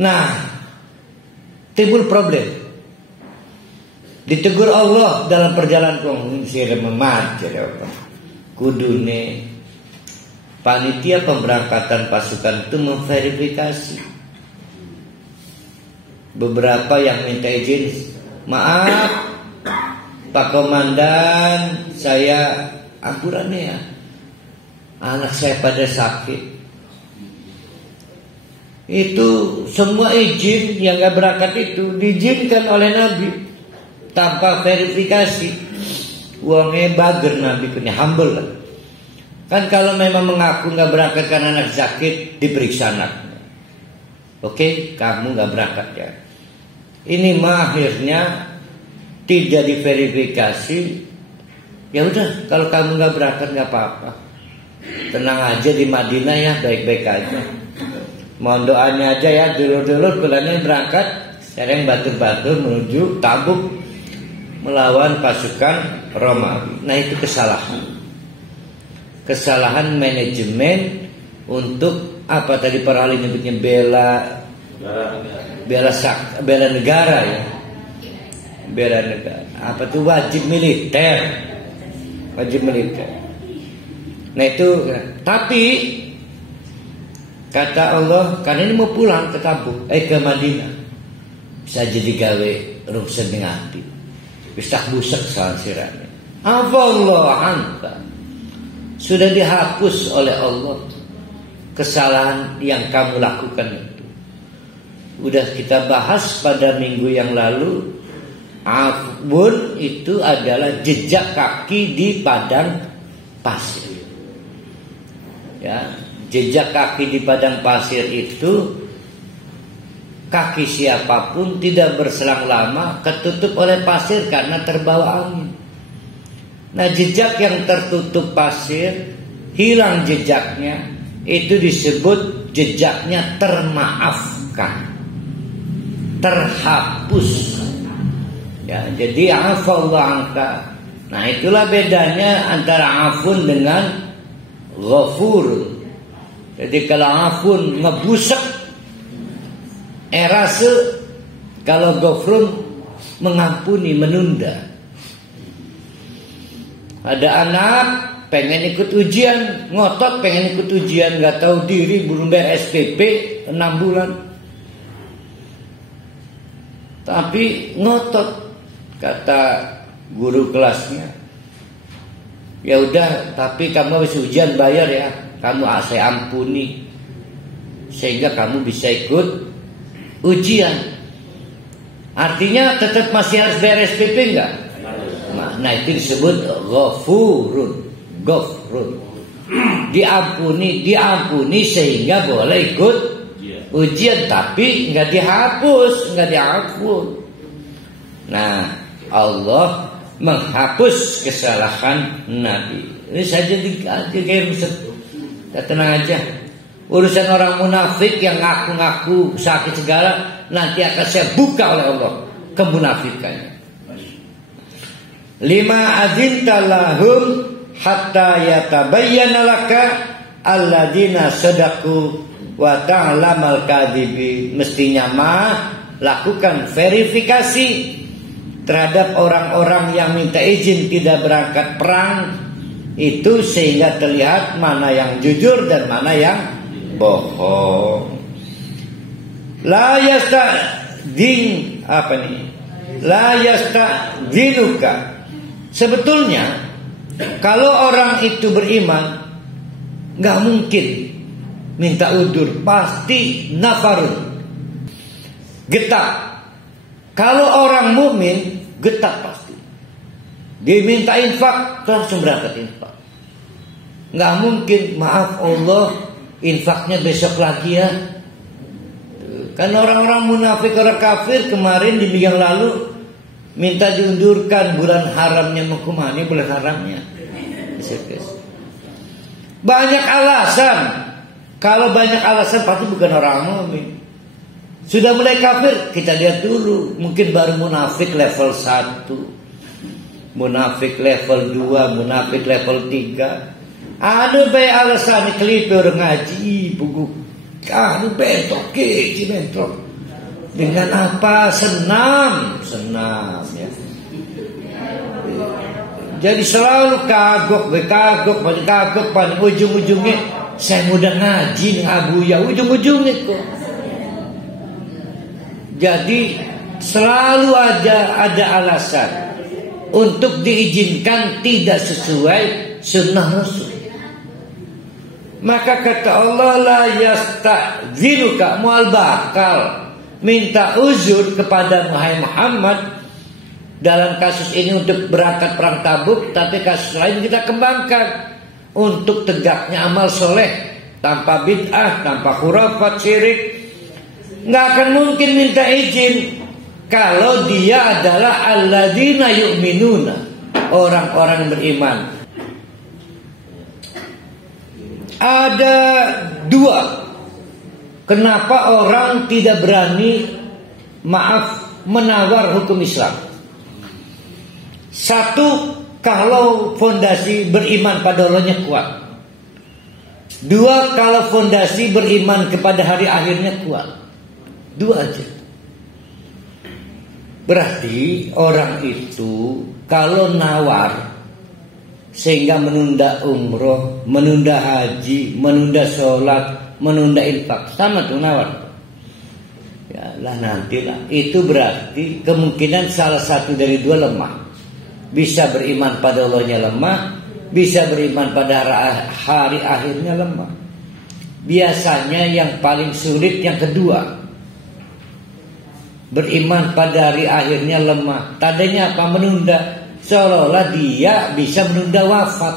Nah, timbul problem. Ditegur Allah dalam perjalanan sira memat kudune panitia pemberangkatan pasukan itu memverifikasi. Beberapa yang minta izin, maaf Pak Komandan, saya ampurannya ya, anak saya pada sakit. Itu semua izin yang gak berangkat itu diizinkan oleh Nabi tanpa verifikasi. Uangnya bager Nabi punya humble lah. Kan kalau memang mengaku gak berangkat karena anak sakit, diperiksa anaknya. Oke, kamu gak berangkat ya. Ini mah akhirnya tidak diverifikasi. Ya udah, kalau kamu gak berangkat gak apa-apa. Tenang aja di Madinah ya, baik-baik aja. Mohon doanya aja ya, dulur-dulur bulannya berangkat sekarang batur-batur menuju Tabuk melawan pasukan Romawi. Nah itu kesalahan manajemen untuk apa tadi para ahli nyebutnya bela negara ya, bela negara. Apa tuh wajib militer. Nah itu, tapi kata Allah, karena ini mau pulang ke Tabuk, ke Madinah, bisa jadi gawe rusak dengan hati, bisa busak salah sirane. Apa Allah anta sudah dihapus oleh Allah kesalahan yang kamu lakukan itu. Udah kita bahas pada minggu yang lalu, afun itu adalah jejak kaki di padang pasir. Ya. Jejak kaki di padang pasir itu kaki siapapun tidak berselang lama ketutup oleh pasir karena terbawa angin. Nah jejak yang tertutup pasir, hilang jejaknya, itu disebut jejaknya termaafkan, terhapus. Ya, jadi afallahu anka. Nah itulah bedanya antara afun dengan ghafur. Jadi kalau afun ngebusak erase, kalau ghafrun mengampuni, menunda. Ada anak pengen ikut ujian, ngotot pengen ikut ujian, nggak tahu diri, belum bayar SPP 6 bulan. Tapi ngotot, kata guru kelasnya, ya udah, tapi kamu habis ujian bayar ya. Kamu saya ampuni sehingga kamu bisa ikut ujian. Artinya tetap masih harus bayar SPP enggak? Nah itu disebut ghafurun. Diampuni sehingga boleh ikut ujian, tapi enggak dihapus, enggak diampun. Nah Allah menghapus kesalahan Nabi. Ini saja kayak tenang aja. Urusan orang munafik yang ngaku-ngaku sakit segala, nanti akan saya buka oleh Allah kemunafikannya. 5 azinta lahum hatta yatabayyana laka alladzina sadaqu wa ta'lamal kadhibi. Mestinya lakukan verifikasi terhadap orang-orang yang minta izin tidak berangkat perang itu, sehingga terlihat mana yang jujur dan mana yang bohong. La yasta'dzinuka. Sebetulnya kalau orang itu beriman nggak mungkin minta udur, pasti nafarun, getak. Kalau orang mukmin getak pasti. Dia minta infak, langsung berangkat infak. Nggak mungkin, maaf Allah, infaknya besok lagi ya. Kan orang-orang munafik, orang kafir kemarin di minggu yang lalu minta diundurkan bulan haramnya, mengkumani bulan haramnya. Banyak alasan. Kalau banyak alasan pasti bukan orang mukmin. Sudah mulai kafir, kita lihat dulu. Mungkin baru munafik level 1, munafik level 2, munafik level 3. Ada baik alasan kelipe orang ngaji buku. Anu bentok ke bentok. Dengan apa? Senam ya. Jadi selalu kagok, paling ujung-ujungnya saya mudah ngaji nih Abu ya, ujung-ujungnya kok. Jadi selalu ada alasan untuk diizinkan tidak sesuai sunnah Rasul. Maka kata Allah, la yasta'dzinuka, mual bakal minta uzur kepada Muhammad dalam kasus ini untuk berangkat perang Tabuk, tapi kasus lain kita kembangkan untuk tegaknya amal soleh tanpa bid'ah, tanpa khurafat, syirik. Nggak akan mungkin minta izin kalau dia adalah alladzina yu'minuna, orang-orang beriman. Ada dua kenapa orang tidak berani menawar hukum Islam. Satu, kalau fondasi beriman pada Allahnya kuat. Dua, kalau fondasi beriman kepada hari akhirnya kuat. Dua aja. Berarti orang itu kalau nawar sehingga menunda umroh, menunda haji, menunda sholat, menunda infak, sama tuh nawar. Ya lah nantilah. Itu berarti kemungkinan salah satu dari dua lemah. Bisa beriman pada Allahnya lemah, bisa beriman pada hari akhirnya lemah. Biasanya yang paling sulit yang kedua, beriman pada hari akhirnya lemah. Tandanya apa? Menunda. Seolah-olah dia bisa menunda wafat.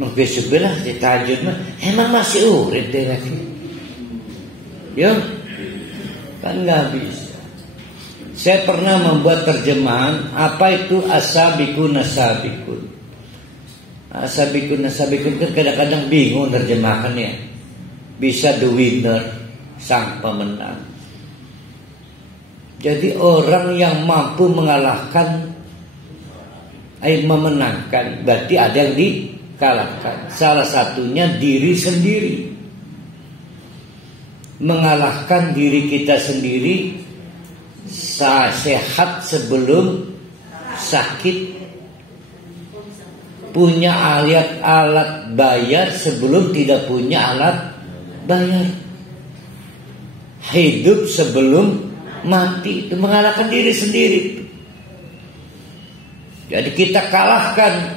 Mungkin sebelah ditajud mah emang masih urip deh lagi. Yo, kan nggak bisa. Saya pernah membuat terjemahan apa itu as-sabiqun as-sabiqun. As-sabiqun as-sabiqun kan kadang-kadang bingung terjemahannya. Bisa the winner, sang pemenang. Jadi orang yang mampu mengalahkan, memenangkan, berarti ada yang dikalahkan. Salah satunya diri sendiri. Mengalahkan diri kita sendiri, sehat sebelum sakit, punya alat bayar sebelum tidak punya alat bayar, hidup sebelum mati. Itu mengalahkan diri sendiri. Jadi kita kalahkan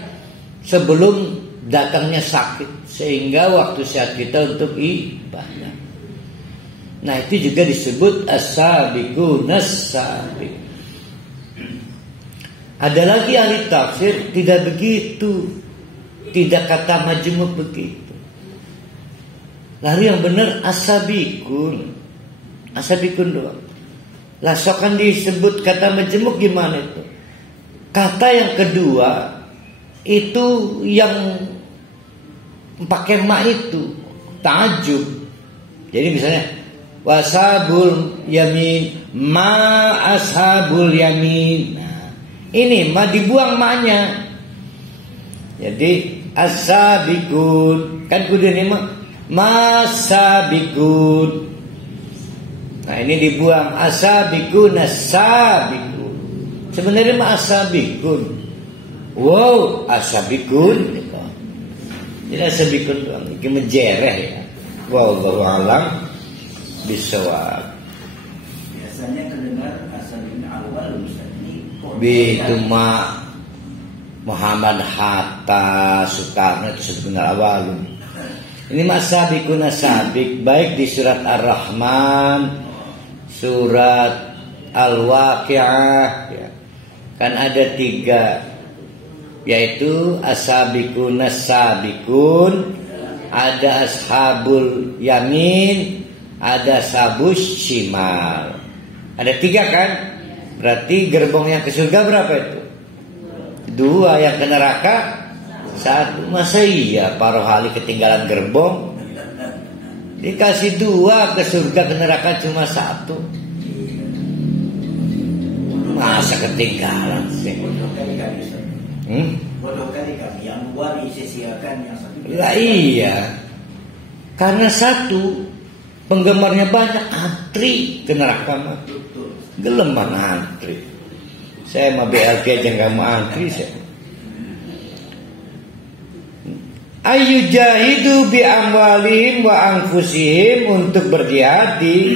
sebelum datangnya sakit, sehingga waktu sehat kita untuk ibadah. Nah itu juga disebut as-sabiqun as-sabiq. Ada lagi ahli tafsir tidak begitu, tidak kata majmuk begitu. Lalu yang benar as-sabiqun, as-sabiqun doang. Lah sokan disebut kata majmuk gimana itu? Kata yang kedua itu yang pakai ma itu ta'ajub. Jadi misalnya washabul yamin, ma ashabul yamin. Nah, ini ma dibuang ma-nya. Jadi as-sabiqun kan kudu ini ma sabiqun. Nah ini dibuang as-sabiqun as-sabiqun. Sebenarnya mah as-sabiqun. Wow, as-sabiqun. Jadi as-sabiqun doang. Ini menjereh ya. Wallahu a'lam bisawab. Biasanya kedengar as-sabiqun awal itu mah Muhammad Hatta, Soekarno itu sebenarnya awal. Ini mah as-sabiqun as-sabiq baik di surat Ar-Rahman, surat Al-Waqi'ah ya. Kan ada 3, yaitu as-sabiqun as-sabiqun, ada ashabul yamin, ada sabus shimal. Ada 3 kan? Berarti gerbong yang ke surga berapa itu? 2, yang ke neraka 1. Masa iya para rohali ketinggalan gerbong? Dikasih 2 ke surga, ke neraka cuma 1. Masa ketinggalan sih? Bodoh kali kami, yang 2 disisiakan, yang 1. Lah iya. Karena 1 penggemarnya banyak, antri ke neraka mah. Gelem antri. Saya mah BLT aja nggak mau antri saya. Ayu jahidu bi amwalihim wa anfusihim, untuk berjihad di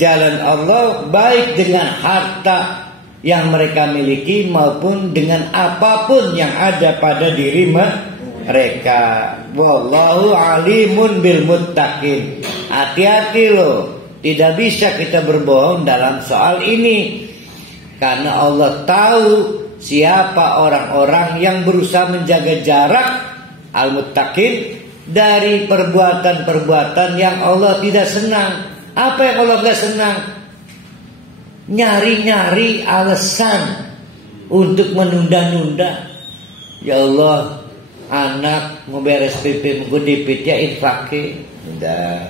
jalan Allah baik dengan harta yang mereka miliki maupun dengan apapun yang ada pada diri mereka. Wallahu alimun bil muttaqin. Hati-hati loh, tidak bisa kita berbohong dalam soal ini, karena Allah tahu siapa orang-orang yang berusaha menjaga jarak al-muttaqin dari perbuatan-perbuatan yang Allah tidak senang. Apa yang Allah tidak senang? Nyari-nyari alasan untuk menunda-nunda. Ya Allah, anak mau beres PP menggudipit ya infaknya. Udah.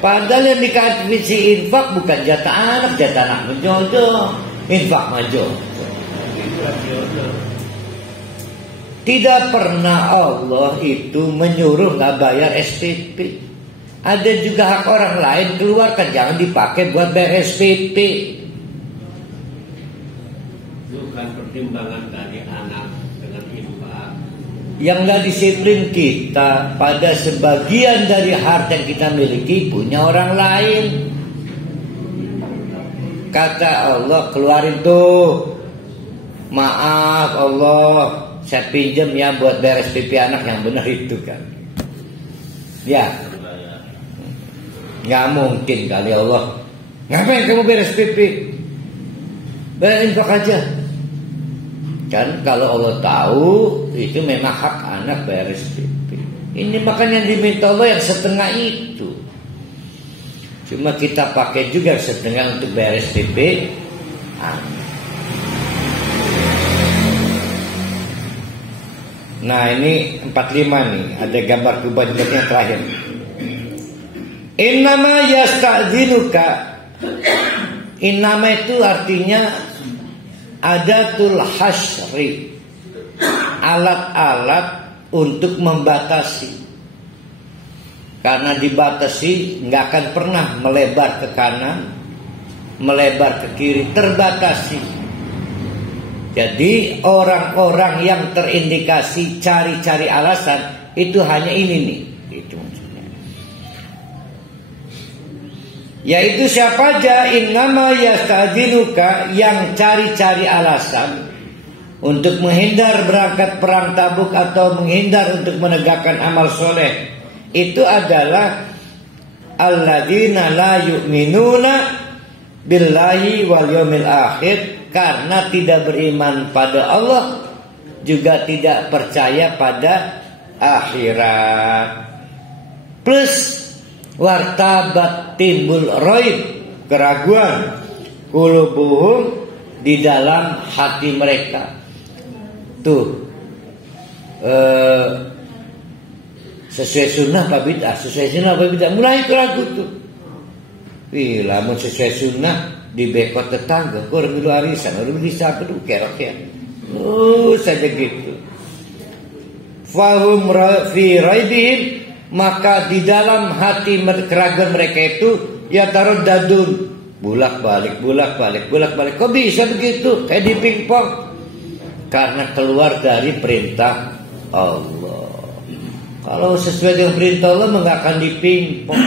Padahal yang dikasih infak bukan jatah anak menjodoh. Infak majo. Tidak pernah Allah itu menyuruh nggak bayar SPP. Ada juga hak orang lain, keluarkan, jangan dipakai buat bayar SPP. Bukan pertimbangan dari anak dengan infak. Yang nggak disiplin kita pada sebagian dari harta yang kita miliki punya orang lain. Kata Allah, keluarin tuh. Maaf Allah, saya pinjam ya buat beres SPP anak, yang benar itu kan. Ya, nggak mungkin kali Allah. Ngapain kamu beres SPP? Bayar infak aja. Kan kalau Allah tahu itu memang hak anak bayar SPP. Ini makanya yang diminta Allah yang setengah itu. Cuma kita pakai juga setengah untuk bayar SPP anak. Nah ini 45 nih, ada gambar kebanyakan terakhir. Innama yasta'dzinuka. Innama itu artinya adatul hasri, alat-alat untuk membatasi. Karena dibatasi nggak akan pernah melebar ke kanan, melebar ke kiri, terbatasi. Jadi orang-orang yang terindikasi cari-cari alasan itu hanya ini nih, itu maksudnya. Yaitu siapa aja, innama yasta'dzinuka, yang cari-cari alasan untuk menghindar berangkat perang Tabuk atau menghindar untuk menegakkan amal soleh, itu adalah alladzina la yu'minuna billahi wal yawmil akhir, karena tidak beriman pada Allah, juga tidak percaya pada akhirat. Plus wartabat, timbul raib, keraguan, qulubuhum, di dalam hati mereka. Tuh sesuai sunnah apa bid'ah, sesuai sunnah apa bid'ah, mulai keragu tuh. Wih, lamun sesuai sunnah di bekot tetangga, kurang dulu arisan, orang bisa dulu kerok ya. Saja gitu. Fahum fi raibihim, maka di dalam hati keraguan mereka itu ya taruh dadun, bolak balik. Kok bisa begitu? Kayak di pingpong. Karena keluar dari perintah Allah. Kalau sesuai dengan perintah Allah, nggak akan dipingpong.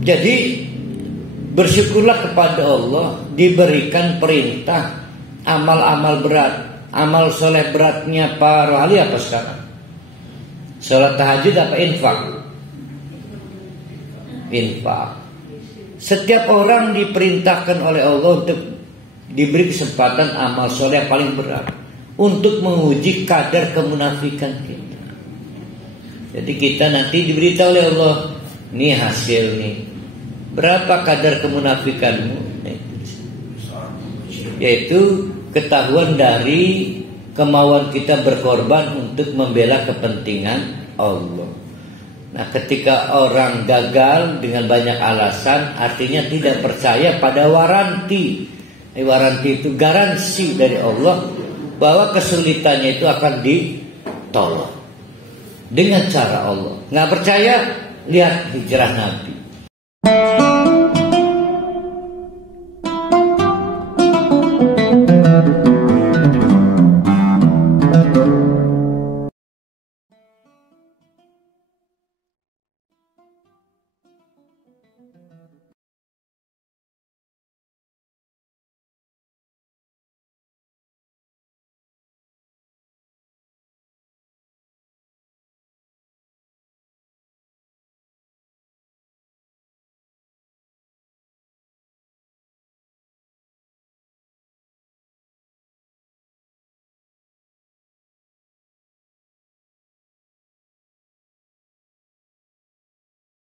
Jadi bersyukurlah kepada Allah diberikan perintah amal-amal berat, amal soleh beratnya Pak Rohali apa sekarang? Sholat tahajud apa infak? Infak. Setiap orang diperintahkan oleh Allah untuk diberi kesempatan amal soleh yang paling berat untuk menguji kadar kemunafikan kita. Jadi kita nanti diberitahu oleh Allah, nih hasil nih. Berapa kadar kemunafikanmu? Yaitu ketahuan dari kemauan kita berkorban untuk membela kepentingan Allah. Nah, ketika orang gagal dengan banyak alasan, artinya tidak percaya pada waranti. Waranti itu garansi dari Allah bahwa kesulitannya itu akan ditolong. dengan cara Allah. Nggak percaya, lihat hijrah Nabi.